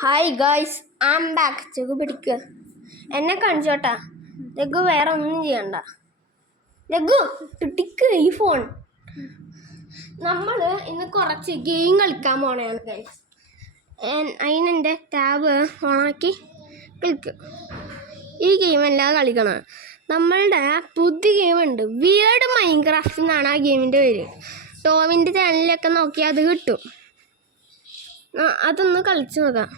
Hi guys, am back. Jaggu പിടിക്കുക, എന്നെ കാണിച്ചോട്ടാ. ജഗ്ഗു വേറെ ഒന്നും ചെയ്യണ്ട. ജഗ്ഗു പിടിക്ക് ഈ ഫോൺ. നമ്മൾ ഇന്ന് കുറച്ച് ഗെയിം കളിക്കാൻ പോണേണ് ഗൈസ്. അതിനെൻ്റെ ടാബ് ഓണാക്കി കളിക്കും. ഈ ഗെയിം എല്ലാം കളിക്കണം. നമ്മളുടെ പുതിയ ഗെയിമുണ്ട്, വിയേർഡ് മൈൻക്രാഫ്റ്റ് എന്നാണ് ആ ഗെയിമിൻ്റെ പേര്. ടോമിൻ്റെ ചാനലിലൊക്കെ നോക്കിയാൽ അത് കിട്ടും. അതൊന്ന് കളിച്ച് നോക്കാം.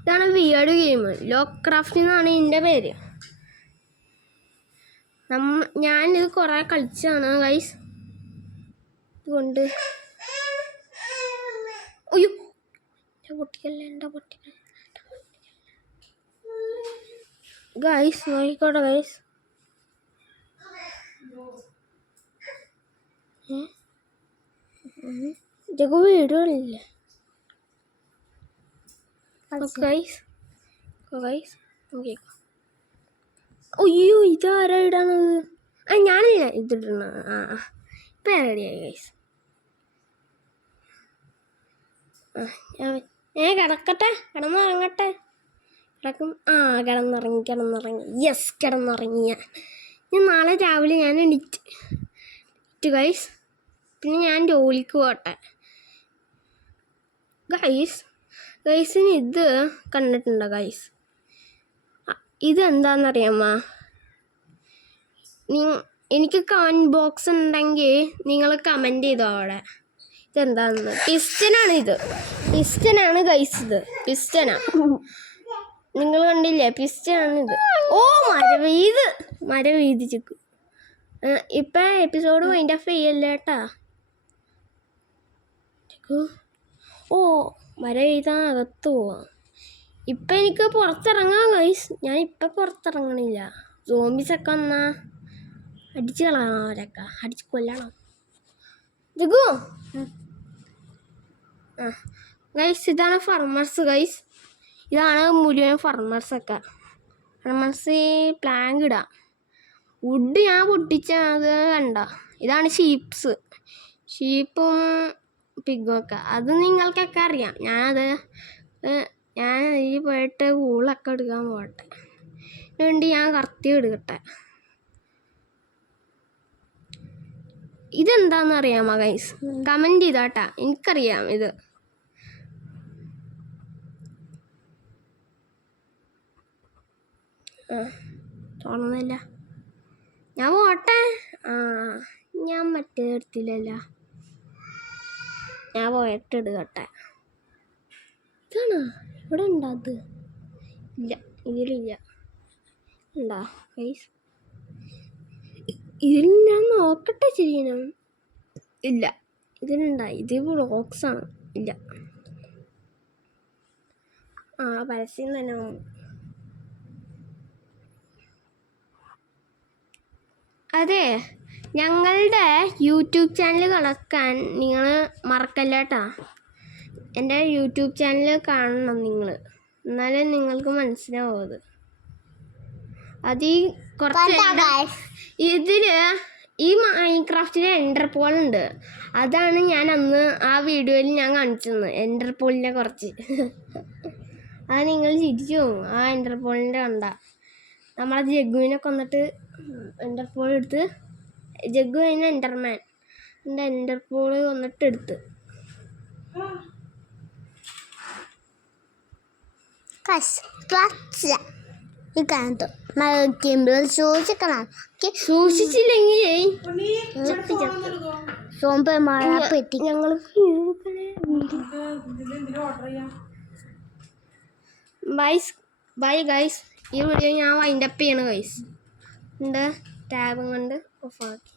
ഇതാണ് വിയേർഡ് ഗെയിം. ലോക്ക്രാഫ്റ്റ് എന്നാണ് ഇതിൻ്റെ പേര്. ഞാനിത് കുറേ കളിച്ചാണ് ഗൈസ്. ഇതുകൊണ്ട് അയ്യോ പൊട്ടിക്കല്ലേ, എൻ്റെ പൊട്ടിക്കല്ലേ ഗൈസ്. നോക്കിക്കോട്ടെ ഗൈസ്. ജഗ്ഗു വീഡിയോ ഇല്ല ഗൈസ്. നോക്കിക്കോ. അയ്യോ ഇതാരാ ഇടാണത്? ഞാനില്ല ഇതിടണ. ഇപ്പം ഞാൻ റെഡിയായി ഗൈസ്. കിടക്കട്ടെ, കിടന്നിറങ്ങട്ടെ. കിടന്നിറങ്ങി. യെസ്, കിടന്നിറങ്ങിയ ഞാൻ നാളെ രാവിലെ ഞാൻ എണീറ്റ് ഗൈസ്. പിന്നെ ഞാൻ ജോലിക്ക് പോട്ടെ ഗൈസിന് ഇത് കണ്ടിട്ടുണ്ടോ ഗൈസ്? ഇതെന്താണെന്നറിയാമോ? എനിക്ക് കമൻറ്റ് ബോക്സ് ഉണ്ടെങ്കിൽ നിങ്ങൾ കമൻറ്റ് ചെയ്തോ അവിടെ. ഇതെന്താണെന്ന്. പിസ്റ്റനാണ് ഗൈസ്. ഇത് പിസ്റ്റനാണ്. നിങ്ങൾ കണ്ടില്ലേ? പിസ്റ്റനാണിത്. ഓ മര വീതിച്ചിക്കും. ഇപ്പം എപ്പിസോഡ് വൈൻഡ് അപ്പ് ചെയ്യല്ലേ കേട്ടാ. ഓ മര വീതാൻ അകത്ത് പോവാം. ഇപ്പം എനിക്ക് പുറത്തിറങ്ങാം ഗൈസ്. ഞാൻ ഇപ്പം പുറത്തിറങ്ങണില്ല. സോംബീസൊക്കെ വന്നാ അടിച്ച് കളയണം. അവരൊക്കെ അടിച്ച് കൊല്ലണം. ജഗ്ഗു ഗൈസ്, ഇതാണ് ഫർമേഴ്സ് ഗൈസ്. ഇതാണ് മുഴുവൻ ഫർമേഴ്സൊക്കെ. ഫർമേഴ്സ് പ്ലാങ്ക് ഇടാം. വുഡ് ഞാൻ പൊട്ടിച്ചത് കണ്ട. ഇതാണ് ഷീപ്പും പിഗും ഒക്കെ. അത് നിങ്ങൾക്കൊക്കെ അറിയാം. ഞാൻ ഈ പോയിട്ട് ഊളൊക്കെ എടുക്കാൻ പോട്ടെ. അതുകൊണ്ട് ഞാൻ കറത്തി എടുക്കട്ടെ. ഇതെന്താണെന്ന് അറിയാമോ ഗൈസ്? കമൻറ്റ് ചെയ്താട്ടാ. എനിക്കറിയാം ഇത്. തോന്നുന്നില്ല. ഞാൻ പോട്ടെ. ഞാൻ മറ്റേ എടുത്തില്ലല്ലോ. ഞാൻ പോയിട്ട് എടുക്കട്ടെ. ഇതാണോ? ഇവിടെ ഉണ്ടോ? അത് ഇല്ല, ഇതിലില്ല. ഉണ്ടോ ഗൈസ്? ഇതിൽ ഞാൻ നോക്കട്ടെ. ശരിയാണ്, ഇല്ല. ഇതിലുണ്ടോ? ഇത് ബ്ലോക്സാണ്. ഇല്ല. പരസ്യം തന്നെ. അതെ, ഞങ്ങളുടെ യൂട്യൂബ് ചാനൽ കളക്കാൻ നിങ്ങൾ മറക്കല്ല കേട്ടോ. എൻ്റെ യൂട്യൂബ് ചാനൽ കാണണം നിങ്ങൾ, എന്നാലേ നിങ്ങൾക്ക് മനസ്സിലാവും. അത് ഇതിൽ ഈ മൈൻക്രാഫ്റ്റിൽ എൻഡർപോൾ ഉണ്ട്. അതാണ് ഞാൻ അന്ന് ആ വീഡിയോയിൽ ഞാൻ കാണിച്ചത്. എൻഡർപോളിൻ്റെ കുറച്ച് അത് നിങ്ങൾ ചിരിച്ചു പോകും. ആ എൻഡർപോളിൻ്റെ കണ്ട. നമ്മളെ ജഗ്ഗുവിനെ കൊന്നിട്ട് എൻഡർപോൾ എടുത്ത്. ജഗ്ഗു അതിന് എൻഡർമാൻ. എൻ്റെ എൻഡർപോൾ കൊന്നിട്ട് എടുത്ത്. സൂക്ഷിച്ചില്ലെങ്കിൽ ഞങ്ങൾ ബൈ ഗൈസ്. ഈ വീഡിയോ ഞാൻ വൈൻഡ് അപ്പ് ചെയ്യണം ഗൈസ്. എൻ്റെ ടാബും കൊണ്ട് ഓഫാക്കി.